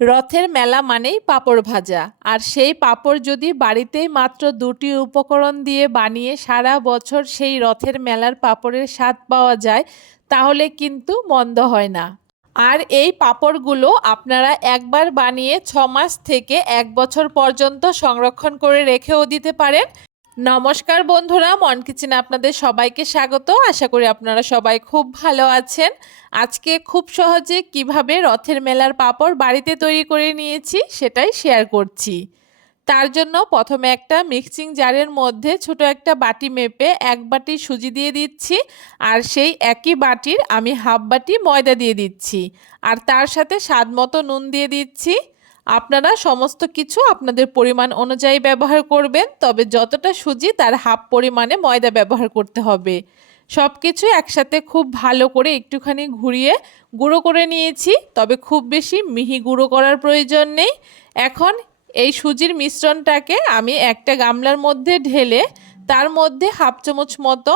রথের মেলা মানেই পাঁপড় ভাজা, আর সেই পাঁপড় যদি বাড়িতেই মাত্র দুটি উপকরণ দিয়ে বানিয়ে সারা বছর সেই রথের মেলার পাঁপড়ের স্বাদ পাওয়া যায়, তাহলে কিন্তু মন্দ হয় না। আর এই পাঁপড়গুলো আপনারা একবার বানিয়ে 6 মাস থেকে 1 বছর পর্যন্ত সংরক্ষণ করে রেখেও দিতে পারেন। নমস্কার বন্ধুরা, মন কিচেনে আপনাদের সবাইকে স্বাগত। আশা করি আপনারা সবাই খুব ভালো আছেন। আজকে খুব সহজে কিভাবে রথের মেলার পাঁপড় বাড়িতে তৈরি করে নিয়েছি সেটাই শেয়ার করছি। তার জন্য প্রথমে একটা মিক্সিং জারের মধ্যে ছোট একটা বাটি মেপে 1 বাটি সুজি দিয়ে দিচ্ছি, আর সেই একই বাটির আমি হাফ বাটি ময়দা দিয়ে দিচ্ছি, আর তার সাথে স্বাদ মতো নুন দিয়ে দিচ্ছি। আপনারা সমস্ত কিছু আপনাদের পরিমাণ অনুযায়ী ব্যবহার করবেন, তবে যতটা সুজি তার হাফ পরিমাণে ময়দা ব্যবহার করতে হবে। সব কিছু একসাথে খুব ভালো করে একটুখানি ঘুরিয়ে গুঁড়ো করে নিয়েছি, তবে খুব বেশি মিহি গুঁড়ো করার প্রয়োজন নেই। এখন এই সুজির মিশ্রণটাকে আমি একটা গামলার মধ্যে ঢেলে তার মধ্যে হাফ চামচ মতো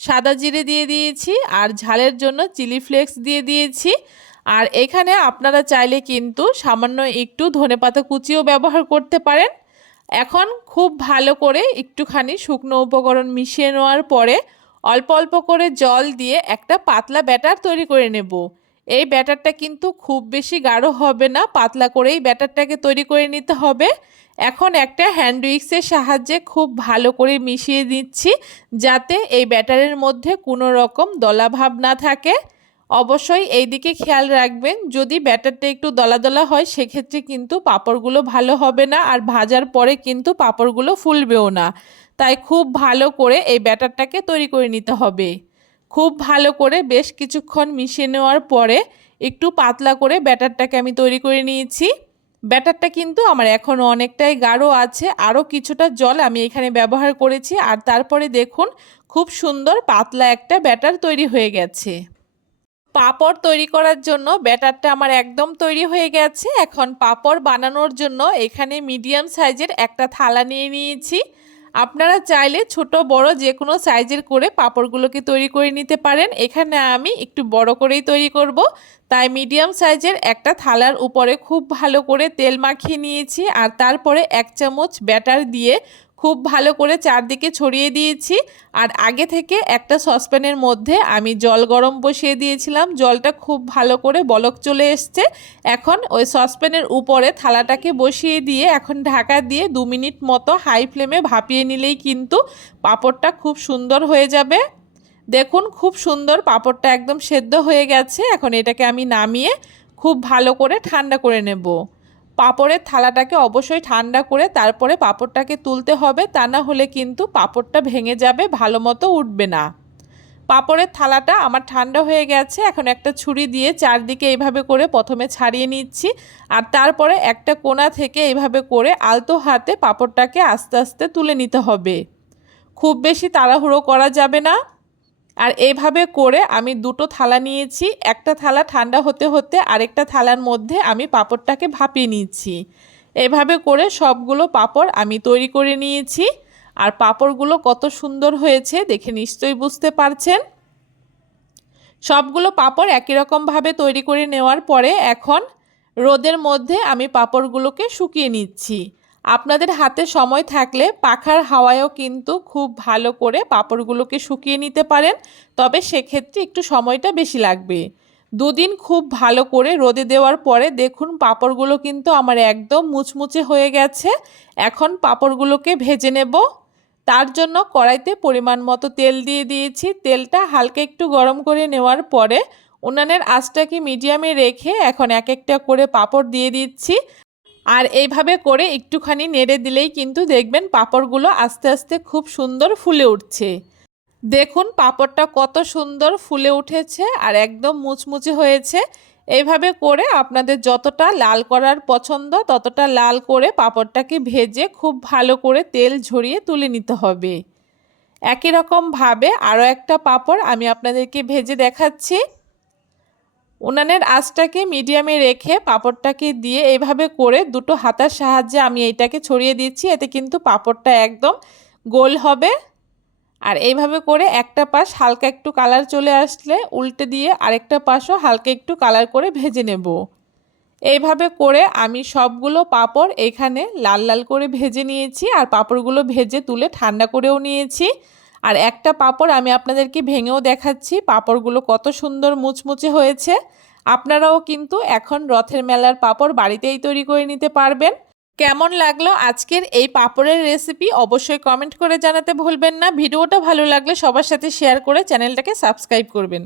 সাদা জিরে দিয়ে দিয়েছি, আর ঝালের জন্য চিলি ফ্লেক্স দিয়ে দিয়েছি। আর এখানে আপনারা চাইলে কিন্তু সামান্য একটু ধনেপাতা কুচিও ব্যবহার করতে পারেন। এখন খুব ভালো করে একটুখানি শুকনো উপকরণ মিশিয়ে নেওয়ার পরে অল্প অল্প করে জল দিয়ে একটা পাতলা ব্যাটার তৈরি করে নেব। এই ব্যাটারটা কিন্তু খুব বেশি গাঢ় হবে না, পাতলা করেই ব্যাটারটাকে তৈরি করে নিতে হবে। এখন একটা হ্যান্ড উইক্সের সাহায্যে খুব ভালো করে মিশিয়ে দিচ্ছি, যাতে এই ব্যাটারের মধ্যে কোনো রকম দলাভাব না থাকে। অবশ্যই এই দিকে খেয়াল রাখবেন, যদি ব্যাটারটা একটু দলা দলা হয় সেক্ষেত্রে কিন্তু পাঁপড়গুলো ভালো হবে না, আর ভাজার পরে কিন্তু পাঁপড়গুলো ফুলবেও না। তাই খুব ভালো করে এই ব্যাটারটাকে তৈরি করে নিতে হবে। খুব ভালো করে বেশ কিছুক্ষণ মিশিয়ে নেওয়ার পরে একটু পাতলা করে ব্যাটারটাকে আমি তৈরি করে নিয়েছি। ব্যাটারটা কিন্তু আমার এখনও অনেকটাই গাঢ় আছে, আরও কিছুটা জল আমি এখানে ব্যবহার করেছি, আর তারপরে দেখুন খুব সুন্দর পাতলা একটা ব্যাটার তৈরি হয়ে গেছে। পাঁপড় তৈরি করার জন্য ব্যাটারটা আমার একদম তৈরি হয়ে গেছে। এখন পাঁপড় বানানোর জন্য এখানে মিডিয়াম সাইজের একটা থালা নিয়ে নিয়েছি। আপনারা চাইলে ছোট বড় যে কোনো সাইজের করে পাঁপড়গুলোকে তৈরি করে নিতে পারেন। এখানে আমি একটু বড় করেই তৈরি করব, তাই মিডিয়াম সাইজের একটা থালার উপরে খুব ভালো করে তেল মাখিয়ে নিয়েছি, আর তারপরে 1 চামচ ব্যাটার দিয়ে খুব ভালো করে চারদিকে ছড়িয়ে দিয়েছি। আর আগে থেকে একটা সসপ্যানের মধ্যে আমি জল গরম বসিয়ে দিয়েছিলাম, জলটা খুব ভালো করে বলক চলে এসছে। এখন ওই সসপ্যানের উপরে থালাটাকে বসিয়ে দিয়ে এখন ঢাকা দিয়ে 2 মিনিট মতো হাই ফ্লেমে ভাপিয়ে নিলেই কিন্তু পাঁপড়টা খুব সুন্দর হয়ে যাবে। দেখুন খুব সুন্দর পাঁপড়টা একদম সেদ্ধ হয়ে গেছে। এখন এটাকে আমি নামিয়ে খুব ভালো করে ঠান্ডা করে নেব। পাঁপড়ের থালাটাকে অবশ্যই ঠান্ডা করে তারপরে পাঁপড়টাকে তুলতে হবে, তা না হলে কিন্তু পাঁপড়টা ভেঙে যাবে, ভালো মতো উঠবে না। পাঁপড়ের থালাটা আমার ঠান্ডা হয়ে গেছে। এখন একটা ছুরি দিয়ে চারদিকে এইভাবে করে প্রথমে ছাড়িয়ে নিচ্ছি, আর তারপরে একটা কোণা থেকে এইভাবে করে আলতো হাতে পাঁপড়টাকে আস্তে আস্তে তুলে নিতে হবে। খুব বেশি তাড়াহুড়ো করা যাবে না। আর এইভাবে করে আমি দুটো থালা নিয়েছি, একটা থালা ঠান্ডা হতে হতে আরেকটা থালার মধ্যে আমি পাঁপড়টাকে ভাপিয়ে নিচ্ছি। এভাবে করে সবগুলো পাঁপড় আমি তৈরি করে নিয়েছি। আর পাঁপড়গুলো কত সুন্দর হয়েছে দেখে নিশ্চয়ই বুঝতে পারছেন। সবগুলো পাঁপড় একই রকমভাবে তৈরি করে নেওয়ার পরে এখন রোদের মধ্যে আমি পাঁপড়গুলোকে শুকিয়ে নিচ্ছি। আপনাদের হাতে সময় থাকলে পাখার হাওয়ায়ও কিন্তু খুব ভালো করে পাঁপড়গুলোকে শুকিয়ে নিতে পারেন, তবে সেক্ষেত্রে একটু সময়টা বেশি লাগবে। 2 দিন খুব ভালো করে রোদে দেওয়ার পরে দেখুন পাঁপড়গুলো কিন্তু আমার একদম মুচমুচে হয়ে গেছে। এখন পাঁপড়গুলোকে ভেজে নেব। তার জন্য কড়াইতে পরিমাণ মতো তেল দিয়ে দিয়েছি। তেলটা হালকা একটু গরম করে নেওয়ার পরে উনানের আঁচটাকে মিডিয়ামে রেখে এখন এক একটা করে পাঁপড় দিয়ে দিচ্ছি। আর এইভাবে করে একটুখানি নেড়ে দিলেই কিন্তু দেখবেন পাঁপড়গুলো আস্তে আস্তে খুব সুন্দর ফুলে উঠছে। দেখুন পাঁপড়টা কত সুন্দর ফুলে উঠেছে আর একদম মুচমুচে হয়েছে। এইভাবে করে আপনাদের যতটা লাল করার পছন্দ ততটা লাল করে পাঁপড়টাকে ভেজে খুব ভালো করে তেল ঝরিয়ে তুলে নিতে হবে। একই রকমভাবে আরও একটা পাঁপড় আমি আপনাদেরকে ভেজে দেখাচ্ছি। উনানের আঁচটাকে মিডিয়ামে রেখে পাঁপড়টাকে দিয়ে এইভাবে করে দুটো হাতার সাহায্যে আমি এইটাকে ছড়িয়ে দিচ্ছি, এতে কিন্তু পাঁপড়টা একদম গোল হবে। আর এইভাবে করে একটা পাশ হালকা একটু কালার চলে আসলে উল্টে দিয়ে আরেকটা পাশও হালকা একটু কালার করে ভেজে নেব। এইভাবে করে আমি সবগুলো পাঁপড় এখানে লাল লাল করে ভেজে নিয়েছি আর পাঁপড়গুলো ভেজে তুলে ঠান্ডা করেও নিয়েছি। আর একটা পাঁপড় আমি আপনাদেরকে ভেঙেও দেখাচ্ছি পাঁপড়গুলো কত সুন্দর মুচমুচে হয়েছে। আপনারাও কিন্তু এখন রথের মেলার পাঁপড় বাড়িতেই তৈরি করে নিতে পারবেন। কেমন লাগলো আজকের এই পাঁপড়ের রেসিপি অবশ্যই কমেন্ট করে জানাতে ভুলবেন না। ভিডিওটা ভালো লাগলে সবার সাথে শেয়ার করে চ্যানেলটাকে সাবস্ক্রাইব করবেন।